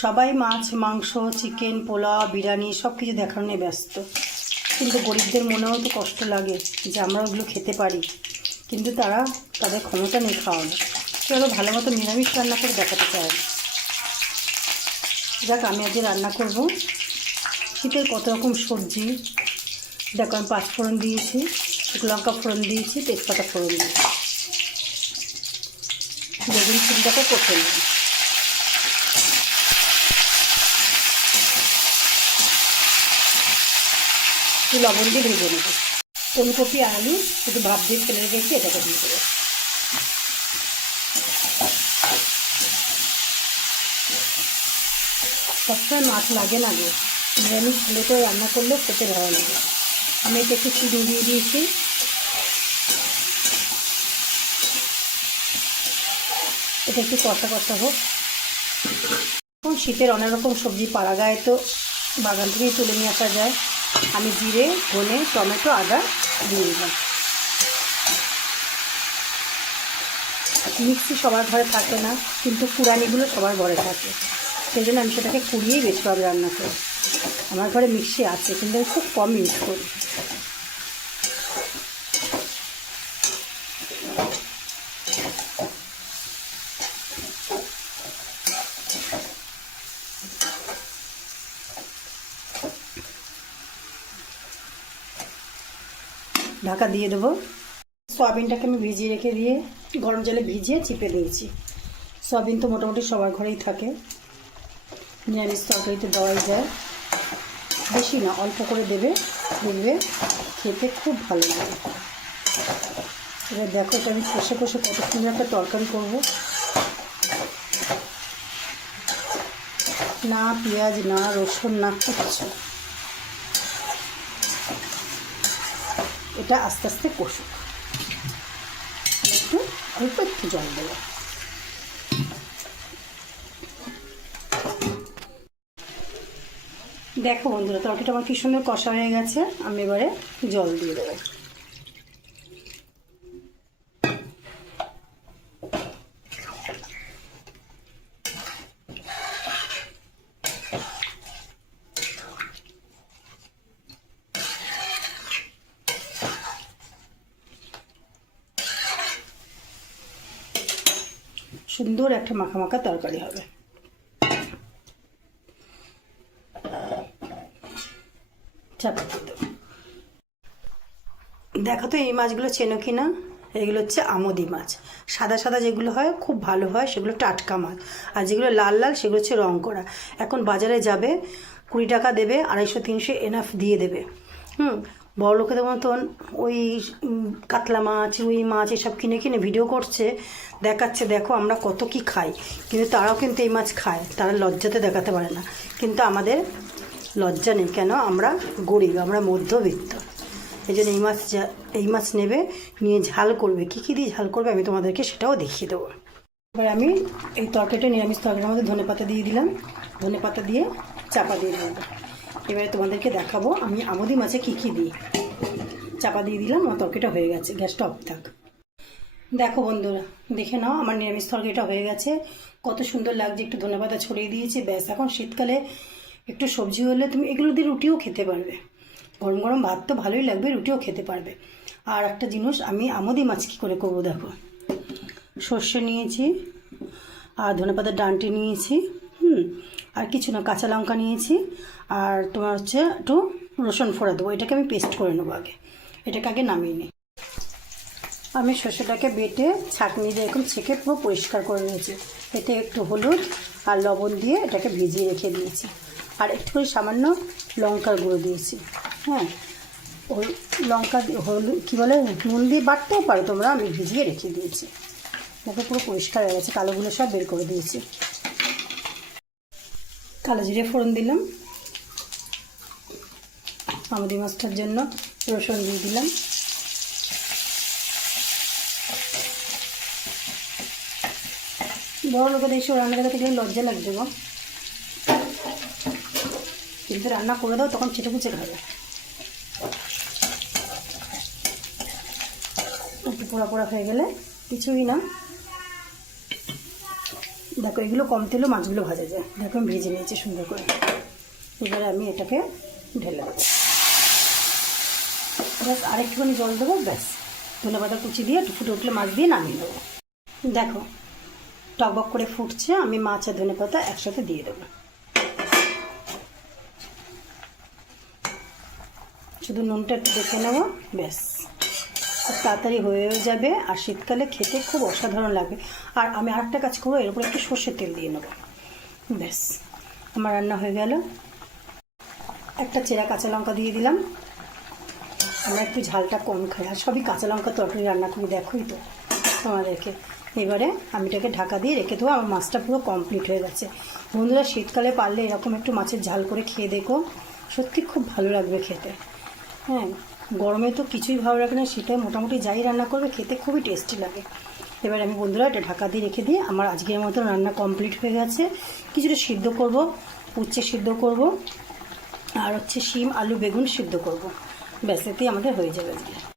সবাই মাছ, মাংস চিকেন পোলাও, বিরিয়ানি সব কিছু দেখানো নিয়ে ব্যস্ত। কিন্তু গরিবদের মনেও তো কষ্ট লাগে যে আমরা ওগুলো খেতে পারি। কিন্তু তারা তাদের ক্ষমতা নেই খাওয়ানো কেউ ভালো মতো নিরামিষ রান্না করে দেখাতে না যাক, আমি আজকে রান্না করব। শীতের কত রকম সবজি। দেখো, আমি পাঁচফোড়ন দিয়েছি, শুকনো লঙ্কা ফোড়ন দিয়েছি, তেজপাতা ফোড়ন দিয়েছি। বেগুন ফুলটাকে কষে নিই একটু লবণ দিয়ে ভেজে নেব। ফুলকপি, আলু একটু ভাপ দিয়ে ফেলে রেখেছি, এটাকে দিয়ে দেবো। সবসময় মাছ লাগে না গো। নিরামিষ প্লেটে রান্না করলেও খেতে ভালো লাগে। আমি এটা একটু চিনি দিয়ে দিয়েছি। এটা একটু কষা কষা হোক। এখন শীতের অনেক রকম সবজি পাড়া গায়ে তো, বাগান থেকেই তুলে নিয়ে আসা যায়। আমি জিরে, ধনে, টমেটো, আদা দিয়ে দিলাম। মিক্সি সবার ঘরে থাকে না, কিন্তু কুড়ানিগুলো সবার ঘরে থাকে। সেই জন্য আমি সেটাকে কুড়িয়েই বেশিরভাগ রান্না করি। আমার ঘরে মিক্সি আছে, কিন্তু আমি খুব কম ইউজ করি। ঢাকা দিয়ে দেবো। সয়াবিনটাকে আমি ভিজিয়ে রেখে দিয়ে গরম জলে ভিজিয়ে চিপে দিয়েছি। সয়াবিন তো মোটামুটি সবার ঘরেই থাকে। নিরামিষ তরকারিতে দেওয়াই যায়। বেশি না, অল্প করে দেবে, দেখবে খেতে খুব ভালো লাগে। এবার দেখো এটা আমি কষে কষে কত সুন্দর একটা তরকারি করব। না পেঁয়াজ, না রসুন, না কিচ্ছু। এটা আস্তে আস্তে কষুক। একটু অল্প একটু জল দেবো। দেখো বন্ধুরা, তরকারিটা আমার কি সুন্দর কষা হয়ে গেছে, আমি এবারে জল দিয়ে দেবো। সুন্দর একটা মাখা মাখা তরকারি হবে। দেখো তো এই মাছগুলো চেনো কি না এগুলো হচ্ছে আমদি মাছ। সাদা সাদা যেগুলো হয়, খুব ভালো হয়, সেগুলো টাটকা মাছ। আর যেগুলো লাল লাল, সেগুলো হচ্ছে রং করা। এখন বাজারে যাবে, কুড়ি টাকা দেবে, আড়াইশো, তিনশো এনাফ দিয়ে দেবে। হুম। বড় লোকেদের মতন ওই কাতলা মাছ, রুই মাছ এসব কিনে কিনে ভিডিও করছে, দেখাচ্ছে, দেখো আমরা কত কি খাই। কিন্তু তারাও কিন্তু এই মাছ খায়, তারা লজ্জাতে দেখাতে পারে না। কিন্তু আমাদের লজ্জা নেই, কেন? আমরা গরিব, আমরা মধ্যবিত্ত। এই জন্য এই মাছ এই মাছ নেবে, নিয়ে ঝাল করবে। কী কী দিয়ে ঝাল করবে আমি তোমাদেরকে সেটাও দেখিয়ে দেবো। এবার আমি এই তরকারিটা নিরামিষ তরকারির মধ্যে ধনে পাতা দিয়ে দিলাম। ধনে পাতা দিয়ে চাপা দিয়ে দেবো। এবারে তোমাদেরকে দেখাবো, আমি আমদি মাছে কী কী দিই। চাপা দিয়ে দিলাম, আমার তরকারিটা হয়ে গেছে গ্যাসটা অফ থাক। দেখো বন্ধুরা, দেখে নাও, আমার নিরামিষ তরকারিটা হয়ে গেছে। কত সুন্দর লাগছে, একটু ধনেপাতা ছড়িয়ে দিয়েছি, ব্যাস। এখন শীতকালে একটু সবজি হলে তুমি, এগুলো দিয়ে রুটিও খেতে পারবে। গরম গরম ভাত তো ভালোই লাগবে, রুটিও খেতে পারবে। আর একটা জিনিস, আমি আমদি মাছ কী করে করব দেখো। সর্ষে নিয়েছি, আর ধনেপাতার ডানটি নিয়েছি। আর কিছু না, কাঁচা লঙ্কা নিয়েছি। আর তোমার হচ্ছে একটু রসুন ফোড়া দেবো। এটাকে আমি পেস্ট করে নেব আগে। এটাকে আগে নামিয়ে নিই। আমি সর্ষেটাকে বেটে ছাঁকনি দিয়ে এখন ছেঁকে পুরো পরিষ্কার করে নিয়েছি। এতে একটু হলুদ আর লবণ দিয়ে এটাকে ভিজিয়ে রেখে দিয়েছি। আর একটু করে সামান্য লঙ্কার গুঁড়ো দিয়েছি। হ্যাঁ ওই লঙ্কা হলুদ, কী বলে, নুন দিয়ে বাটতেও পারো তোমরা। আমি ভিজিয়ে রেখে দিয়েছি। ওকে পুরো পরিষ্কার হয়ে গেছে। কালোগুলো সব বের করে দিয়েছি। কালো জিরে ফোড়ন দিলাম। আমাদের মাছটার জন্য রসুন দিয়ে দিলাম। বড় লোকের এসে রান্না করে দেখলে লজ্জা লাগবে গো। কিন্তু রান্না করে দাও, তখন ছেটে কুচে খাবে। একটু পোড়া পোড়া হয়ে গেলে কিছুই না। দেখো, এগুলো কম তেলেও মাছগুলো ভাজা যায়। দেখো, আমি ভেজে নিয়েছি সুন্দর করে। এবারে আমি এটাকে ঢেলে দেবো। ব্যাস, আরেকটুখানি জল দেবো, ব্যাস। ধনে পাতা কুচি দিয়ে একটু ফুটে উঠলে মাছ দিয়ে নামিয়ে দেবো দেখো, টকবক করে ফুটছে, আমি মাছ আর ধনে পাতা একসাথে দিয়ে দেবো। শুধু নুনটা একটু দেখে নেব, ব্যাস। তাড়াতাড়ি হয়েও যাবে আর শীতকালে খেতে খুব অসাধারণ লাগবে আর আমি আরেকটা কাজ করব, এর উপরে একটু সর্ষের তেল দিয়ে নেব। ব্যাস, আমার রান্না হয়ে গেল। একটা চেরা কাঁচা লঙ্কা দিয়ে দিলাম। আমরা একটু ঝালটা কম খাই, আর সবই কাঁচা লঙ্কা তরকারি রান্না করি, দেখোই তো তোমাদেরকে। এবারে আমি এটাকে ঢাকা দিয়ে রেখে দেবো, আমার মাছটা পুরো কমপ্লিট হয়ে গেছে। বন্ধুরা, শীতকালে পারলে এরকম একটু মাছের ঝাল করে খেয়ে দেখো। সত্যি খুব ভালো লাগবে খেতে। হ্যাঁ গরমে তো কিছুই ভালো লাগে না, সেটাই মোটামুটি যাই রান্না করবে, খেতে খুবই টেস্টি লাগে। এবার আমি বন্ধুরা এটা ঢাকা দিয়ে রেখে দিই, আমার আজকের মতো রান্না কমপ্লিট হয়ে গেছে। কিছুটা সিদ্ধ করব, উচ্ছে সিদ্ধ করব, আর হচ্ছে শিম, আলু, বেগুন সিদ্ধ করব। ব্যাস, এতেই আমাদের হয়ে যাবে আজকে।